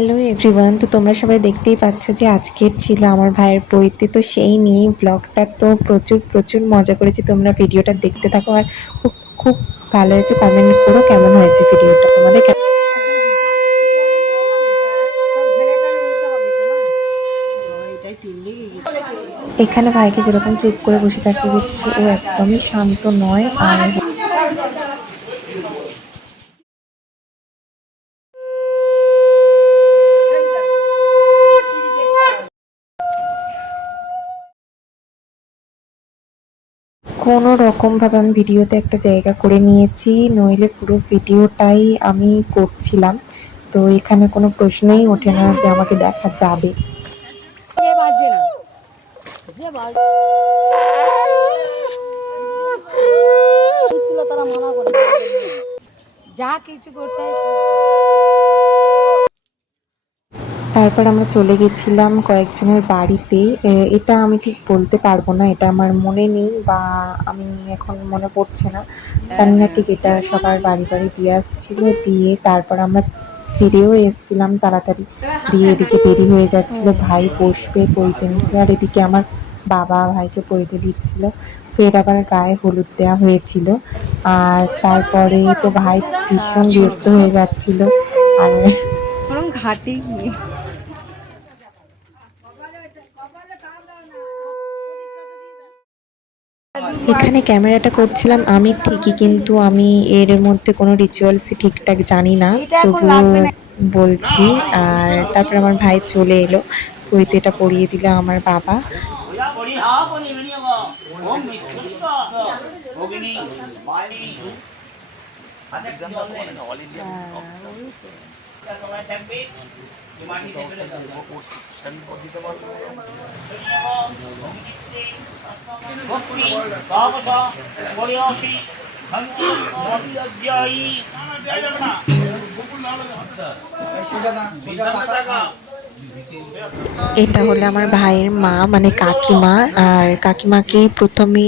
Hello everyone, তো তোমরা সবাই দেখতেই পাচ্ছ যে আজকের ছিল আমার ভাইয়ের বইতে। তো সেই নিয়ে ব্লগটা তো প্রচুর প্রচুর মজা করেছি। তোমরা ভিডিওটা দেখতে থাকো আর খুব খুব ভালো হয়েছে। কমেন্ট করো কেমন হয়েছে ভিডিওটা তোমাদের। এখানে ভাইকে যেরকম চুপ করে বসে থাকতে দিচ্ছ, ও একদমই শান্ত নয়। আর কোনো রকমভাবে আমি ভিডিওতে একটা জায়গা করে নিয়েছি, নইলে পুরো ভিডিওটাই আমি করছিলাম। তো এখানে কোনো প্রশ্নই ওঠে না যে আমাকে দেখা যাবে। যা কিছু করতে তারপর আমরা চলে গেছিলাম কয়েকজনের বাড়িতে। এটা আমি ঠিক বলতে পারবো না, এটা আমার মনে নেই বা আমি এখন মনে পড়ছে না, জানি না ঠিক। এটা সবার বাড়ি বাড়ি দিয়ে আসছিল, দিয়ে তারপর আমরা ফিরেও এসেছিলাম তাড়াতাড়ি, দিয়ে এদিকে দেরি হয়ে যাচ্ছিল ভাই বসবে পইতে নিতে, আর এদিকে আমার বাবা ভাইকে পইতে দিচ্ছিল। ফের আবার গায়ে হলুদ দেওয়া হয়েছিল, আর তারপরে তো ভাই ভীষণ বিরক্ত হয়ে যাচ্ছিল। আর ঘাটি এখানে ক্যামেরাটা করছিলাম আমি ঠিকই, কিন্তু আমি এর মধ্যে কোনো রিচুয়ালসই ঠিকঠাক জানি না, তবুও বলছি। আর তারপর আমার ভাই চলে এলো, পইতেটা পরিয়ে দিল আমার বাবা। এটা হলো আমার ভাইয়ের মা, মানে কাকিমা। আর কাকিমাকেই প্রথমে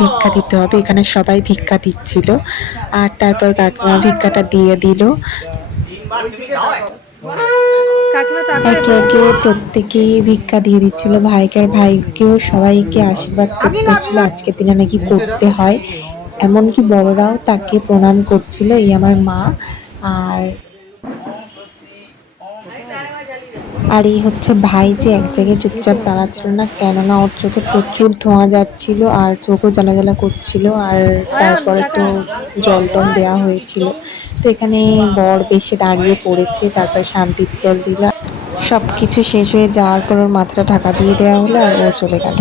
ভিক্ষা দিতে হবে, এখানে সবাই ভিক্ষা দিচ্ছিল। আর তারপর কাকিমা ভিক্ষাটা দিয়ে দিল। একে একে প্রত্যেকেই ভিক্ষা দিয়ে দিচ্ছিল ভাইকে, আর ভাইকেও সবাইকে আশীর্বাদ করতে হচ্ছিল। আজকের দিনে নাকি করতে হয়, এমনকি বড়রাও তাকে প্রণাম করছিল, এই আমার মা। আর আর এই হচ্ছে ভাই, যে এক জায়গায় চুপচাপ দাঁড়াচ্ছিল না, কেননা ওর চোখে প্রচুর ধোঁয়া যাচ্ছিল আর চোখও জ্বালা জ্বালা করছিল। আর তারপরে তো জল টল দেওয়া হয়েছিল। তো এখানে বর বেশি দাঁড়িয়ে পড়েছে, তারপরে শান্তির জল দিল। সব কিছু শেষ হয়ে যাওয়ার পর ওর মাথাটা ঢাকা দিয়ে দেওয়া হলো আর ও চলে গেল।